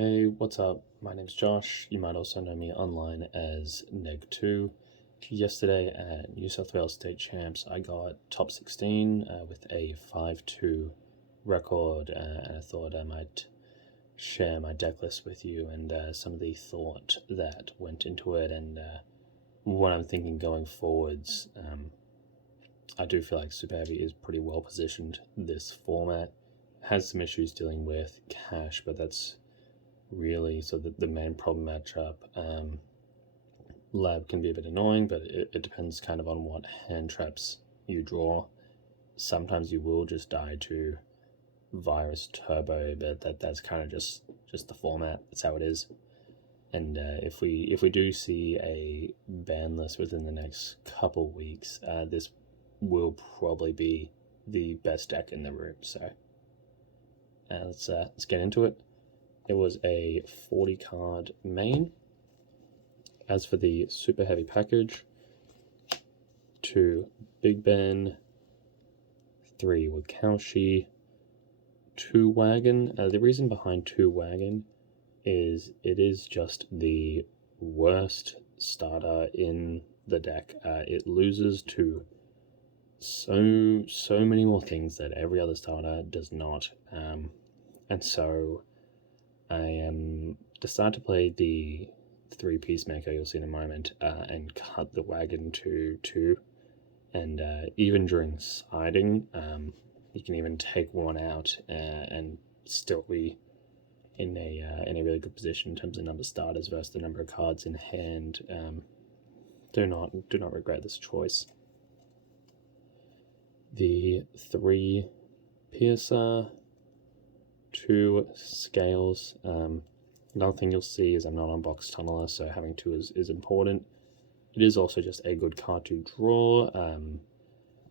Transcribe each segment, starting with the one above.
Hey, what's up? My name's Josh. You might also know me online as Neg2. Yesterday at New South Wales State Champs, I got top 16 with a 5-2 record, and I thought I might share my deck list with you and some of the thought that went into it and what I'm thinking going forwards. I do feel like Super Heavy is pretty well positioned this format. Has some issues dealing with cash, but that's really so the main problem matchup. Lab can be a bit annoying, but it depends kind of on what hand traps you draw. Sometimes you will just die to Virus Turbo, but that's kind of just the format. That's how it is. And if we do see a ban list within the next couple weeks, this will probably be the best deck in the room. So let's get into it. It was a 40 card main. As for the Super Heavy package, 2 Big Ben, 3 Wakaushi, 2 Wagon. The reason behind 2 Wagon is it is just the worst starter in the deck. It loses to so many more things that every other starter does not. And so I decided to play the 3 Peacemaker, you'll see in a moment, and cut the Wagon to 2. And even during siding, you can even take one out and still be in a really good position in terms of number of starters versus the number of cards in hand. Do not regret this choice. The 3 Piercer, 2 Scales. Another thing you'll see is I'm not on Box Tunneler, so having 2 is important. It is also just a good card to draw.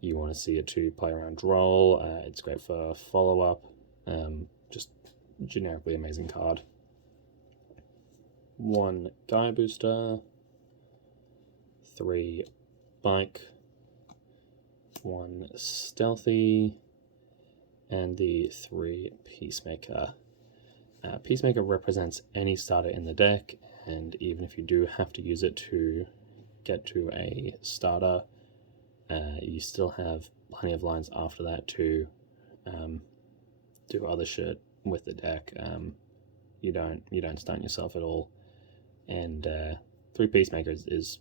You want to see it to play around roll. It's great for follow-up. Just generically amazing card. 1 Guy Booster, 3 Bike, 1 Stealthy, and the 3 Peacemaker. Peacemaker represents any starter in the deck, and even if you do have to use it to get to a starter, you still have plenty of lines after that to do other shit with the deck. You don't stun yourself at all, and 3 Peacemakers is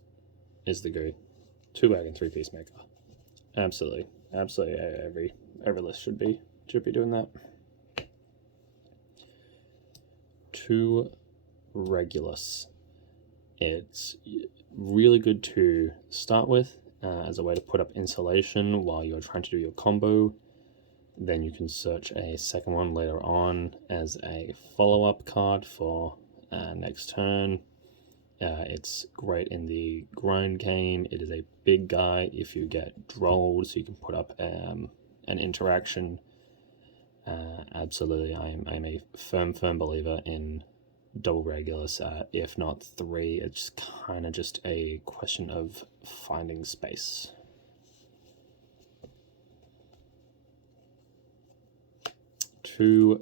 the go. 2 Wagon, 3 Peacemaker. Absolutely. Every list should be doing that. 2 Regulus. It's really good to start with as a way to put up insulation while you're trying to do your combo. Then you can search a second one later on as a follow-up card for next turn. It's great in the grind game. It is a big guy if you get drolled, so you can put up an interaction. Absolutely, I'm a firm believer in double Regulus. If not 3, it's kind of just a question of finding space. 2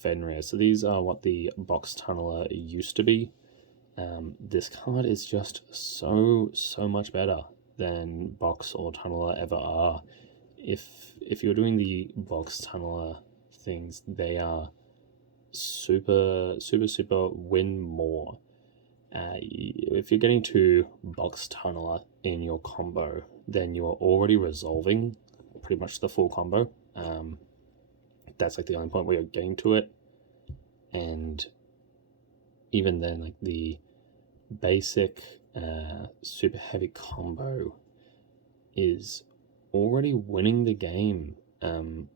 Fenrir. So these are what the Box Tunneler used to be. This card is just so much better than Box or Tunneler ever are. If you're doing the Box Tunneler things, they are super win more. If you're getting to Box Tunneler in your combo, then you are already resolving pretty much the full combo. That's like the only point where you're getting to it, and even then, like the basic Super Heavy combo is already winning the game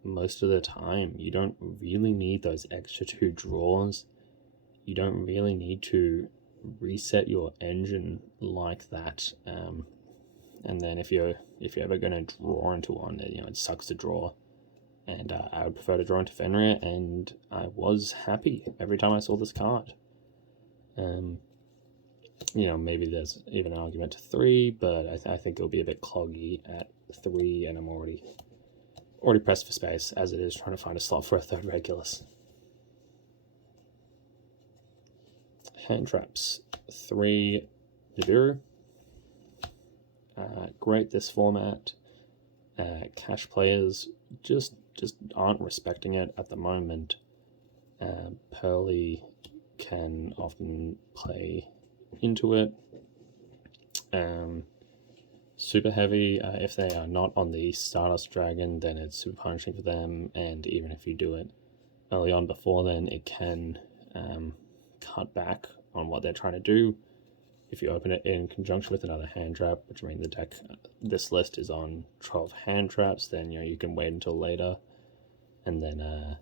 most of the time. You don't really need those extra 2 draws. You don't really need to reset your engine like that. And then if you're ever going to draw into one, it sucks to draw. And I would prefer to draw into Fenrir, and I was happy every time I saw this card. Maybe there's even an argument to 3, but I think it'll be a bit cloggy at 3, and I'm already pressed for space as it is trying to find a slot for a 3rd Regulus. hand traps, 3 Nibiru. Great this format. Cash players just aren't respecting it at the moment. Pearly can often play into it. Super heavy, if they are not on the Stardust Dragon, then it's super punishing for them, and even if you do it early on before then, it can cut back on what they're trying to do. If you open it in conjunction with another hand trap, which I mean the deck, this list is on 12 hand traps, then you can wait until later, and then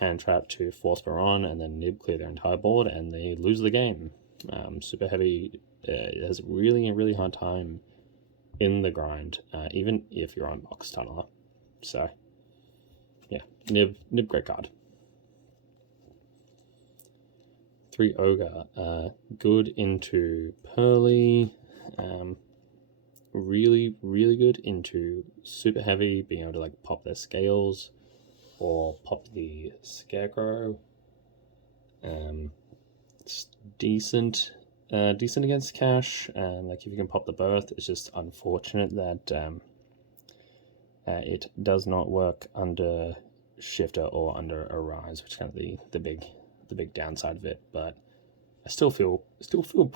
hand trap to force Baron, and then Nib clear their entire board, and they lose the game. Super heavy has a really hard time in the grind, even if you're on box tunneler. So yeah, Nib great card. 3 Ogre, good into Pearly, really good into super heavy, being able to like pop their scales or pop the Scarecrow. It's decent against cash. Like if you can pop the Birth, it's just unfortunate that it does not work under Shifter or under Arise, which is kind of the big downside of it. But I still feel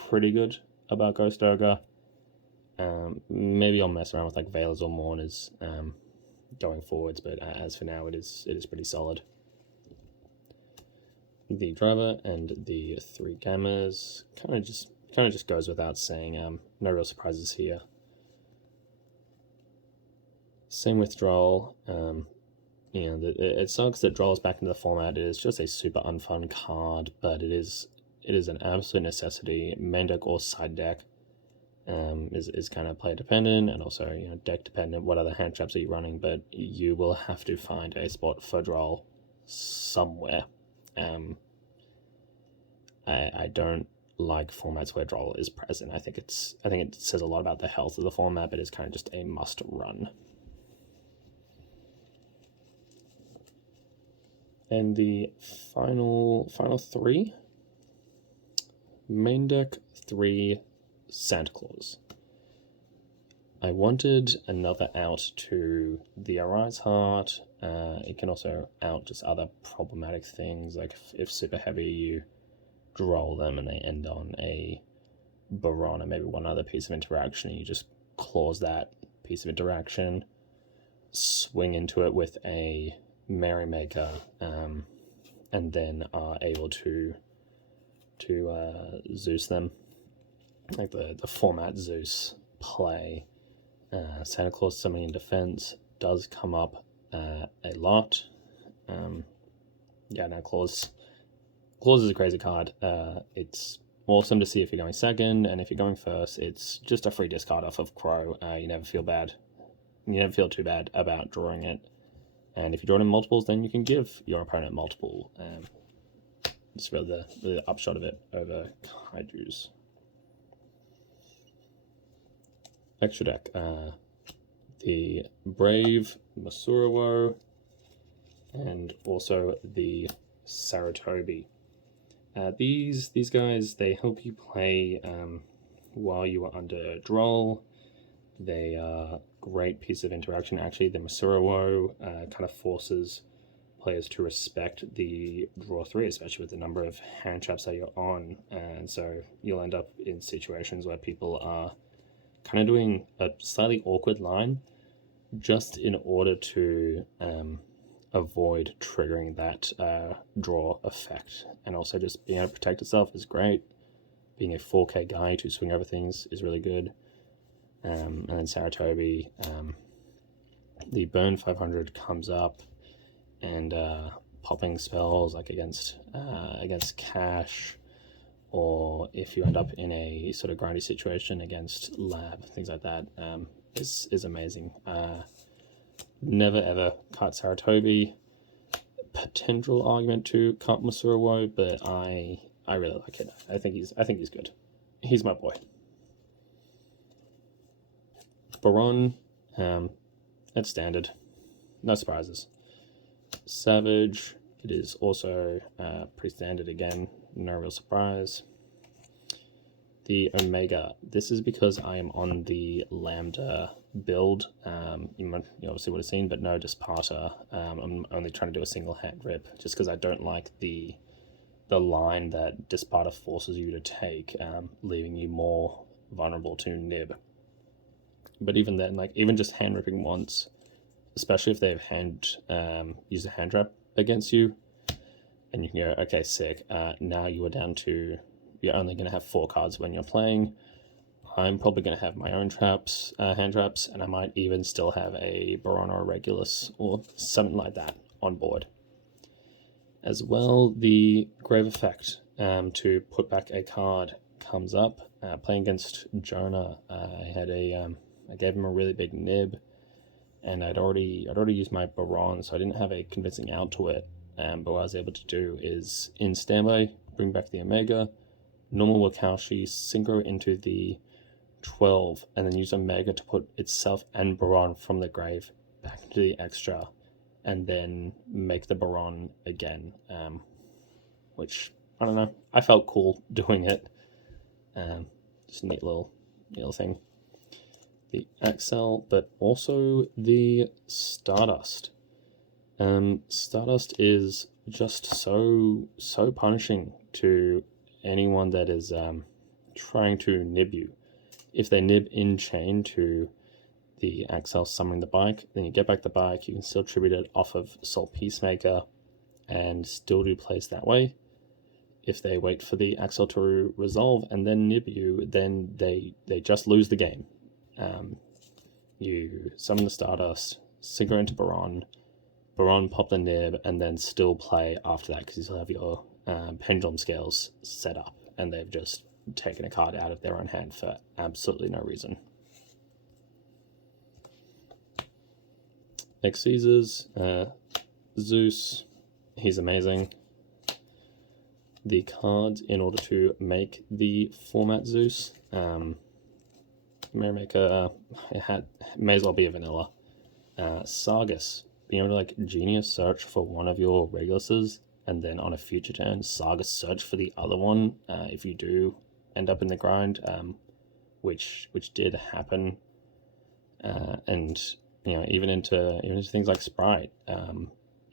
pretty good about Ghost Ogre. Maybe I'll mess around with like Veilers or Mourners going forwards, but as for now, it is pretty solid. The driver and the 3 Gammas kind of just goes without saying. No real surprises here. Same with Droll. It sucks that Droll is back into the format. It is just a super unfun card, but it is an absolute necessity. Main deck or side deck is kind of player dependent, and also deck dependent. What other hand traps are you running? But you will have to find a spot for Droll somewhere. I don't like formats where Droll is present. I think it says a lot about the health of the format, but it's kind of just a must run. And the final 3, main deck 3 Santa Claus. I wanted another out to the Arise Heart. It can also out just other problematic things, like if super heavy you Droll them and they end on a Baron and maybe one other piece of interaction, and you just clause that piece of interaction, swing into it with a Merrymaker, and then are able to Zeus them, like the format Zeus play. Santa Claus summoning in defense does come up a lot. Clause is a crazy card. It's awesome to see if you're going second, and if you're going first, it's just a free discard off of Crow. You never feel bad. You never feel too bad about drawing it. And if you draw it in multiples, then you can give your opponent multiple. It's really the upshot of it over Kaiju's. Extra deck. The Brave Masurowo, and also the Saratobi. These guys, they help you play while you are under Droll. They are great piece of interaction. Actually, the Masurowo kind of forces players to respect the draw 3, especially with the number of hand traps that you're on. And so you'll end up in situations where people are kind of doing a slightly awkward line just in order to avoid triggering that draw effect. And also just being able to protect itself is great. Being a 4K guy to swing over things is really good. And then Saratobi, the burn 500 comes up, and popping spells like against cash, or if you end up in a sort of grindy situation against lab, things like that, is amazing. Never ever cut Saratobi. Potential argument to cut Masurowo, but I really like it. I think he's good. He's my boy. Baron, that's standard. No surprises. Savage, It is also pretty standard again, no real surprise. The Omega, this is because I am on the Lambda build. You obviously would have seen, but no Disparter. I'm only trying to do a single hand rip, just because I don't like the line that Disparter forces you to take, leaving you more vulnerable to nib. But even then, like, even just hand ripping once, especially if they've used a hand trap against you, and you can go, okay, sick, now you are down to, you're only going to have 4 cards when you're playing. I'm probably going to have my own traps, hand traps, and I might even still have a Baron or a Regulus or something like that on board. As well, the Grave Effect to put back a card comes up. Playing against Jonah, I gave him a really big nib, and I'd already used my Baron, so I didn't have a convincing out to it. But what I was able to do is, in standby, bring back the Omega, normal Wakaushi, synchro into the 12, and then use Omega to put itself and Baron from the grave back into the extra, and then make the Baron again, which, I don't know, I felt cool doing it. Just a neat little thing. The Axel, but also the Stardust. Stardust is just so punishing to anyone that is trying to nib you. If they nib in chain to the Axel summoning the bike, then you get back the bike, you can still tribute it off of Soul Peacemaker and still do plays that way. If they wait for the Axel to resolve and then nib you, then they just lose the game. You summon the Stardust, synchro into Baron pop the nib, and then still play after that, because you still have your pendulum scales set up, and they've just taken a card out of their own hand for absolutely no reason. Caesar's Zeus, he's amazing. The cards in order to make the format Zeus, Merrymaker, may as well be a vanilla. Sargus, being able to like genius search for one of your Reguluses, and then on a future turn, Sargus search for the other one if you do end up in the grind, which did happen, and even into things like Sprite,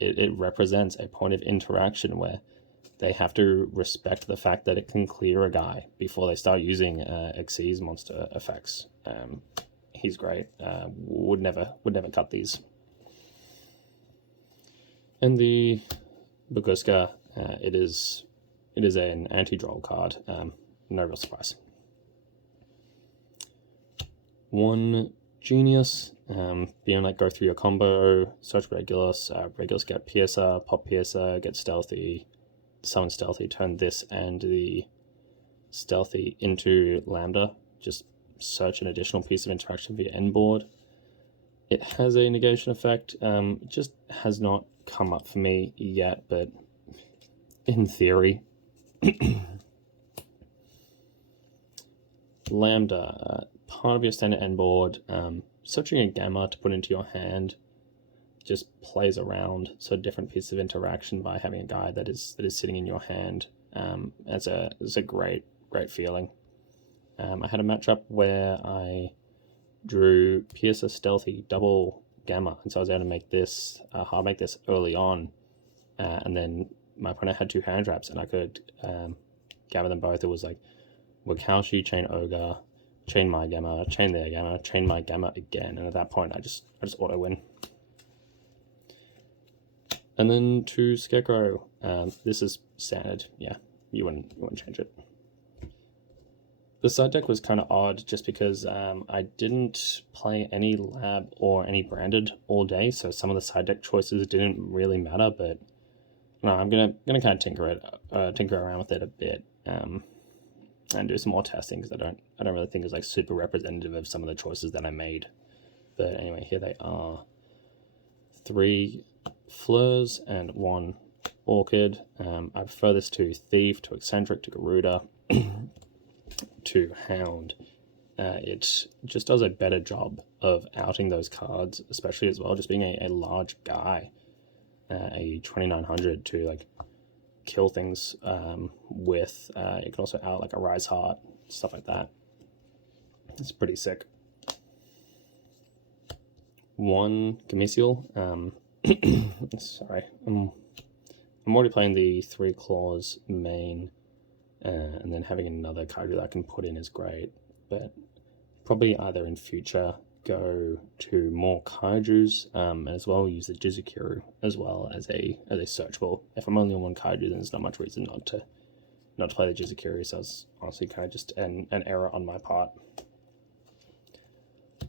it represents a point of interaction where they have to respect the fact that it can clear a guy before they start using Xyz monster effects. He's great. Would never cut these. And the Baguska, it is an anti-droll card. No real surprise. One genius, being like go through your combo, search Regulus, Regulus get Piercer, pop Piercer, get Stealthy, summon Stealthy, turn this and the Stealthy into Lambda, just search an additional piece of interaction via end board. It has a negation effect, it just has not come up for me yet, but in theory. Lambda, part of your standard end board, searching a Gamma to put into your hand just plays around, so different pieces of interaction by having a guy that is sitting in your hand. It's a great feeling. I had a matchup where I drew Piercer, Stealthy, double Gamma, and so I was able to make this hard make this early on, and then my opponent had 2 hand traps, and I could gather them both. It was like Wakaushi, chain Ogre, chain my Gamma, chain their Gamma, chain my Gamma again, and at that point I just auto win. And then to Scarecrow, this is standard. Yeah, you wouldn't change it. The side deck was kind of odd just because I didn't play any lab or any branded all day, so some of the side deck choices didn't really matter. But no, I'm gonna kind of tinker around with it a bit, and do some more testing, because I don't really think it's like super representative of some of the choices that I made. But anyway, here they are: 3 Fleurs and 1 Orchid. I prefer this to Thief, to Eccentric, to Garuda, to Hound. It just does a better job of outing those cards, especially as well just being a large guy. a 2900 to like kill things with. You can also out like a Rise Heart, stuff like that. It's pretty sick. One Gamisiel. Sorry, I'm already playing the 3 Claws main, and then having another kaiju that I can put in is great, but probably either in future go to more kaijus, and as well use the Jizukuru as well as a searchable. If I'm only on one kaiju, then there's not much reason not to play the Jizukuru, so it's honestly kind of just an error on my part.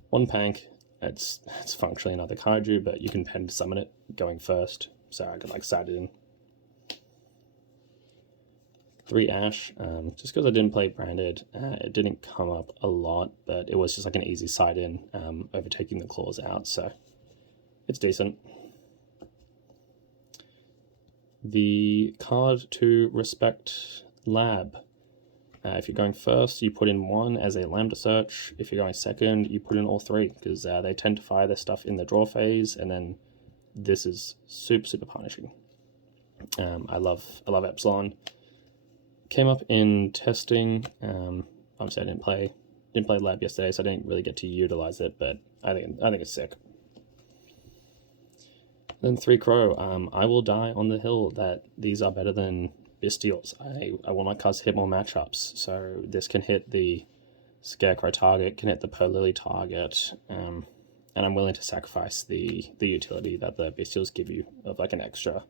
One Pank, it's functionally another kaiju, but you can pen to summon it going first, so I could like side it in. 3 Ash, just because I didn't play branded, it didn't come up a lot, but it was just like an easy side in, overtaking the claws out, so it's decent. The card to respect Lab. If you're going first, you put in 1 as a Lambda search. If you're going second, you put in all 3, because they tend to fire their stuff in the draw phase, and then this is super punishing. I love Epsilon. Came up in testing. Obviously, I didn't play Lab yesterday, so I didn't really get to utilize it, but I think it's sick. Then 3 Crow. I will die on the hill that these are better than Bestials. I want my cards to hit more matchups, so this can hit the Scarecrow target, can hit the Polili target, and I'm willing to sacrifice the utility that the Bestials give you of like an extra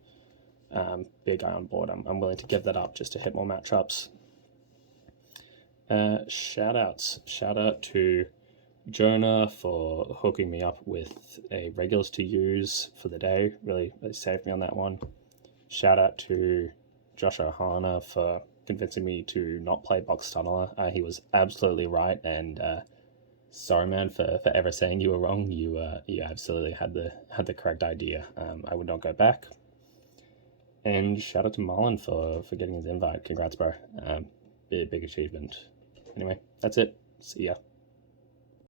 big guy on board. I'm willing to give that up just to hit more matchups. Shout out to Jonah for hooking me up with a Regulus to use for the day. Really saved me on that one. Shout out to Josh Ohana for convincing me to not play Box Tunneler. He was absolutely right, and sorry man for ever saying you were wrong. You absolutely had the correct idea. I would not go back. And shout out to Marlon for getting his invite. Congrats, bro. Big achievement. Anyway, that's it. See ya.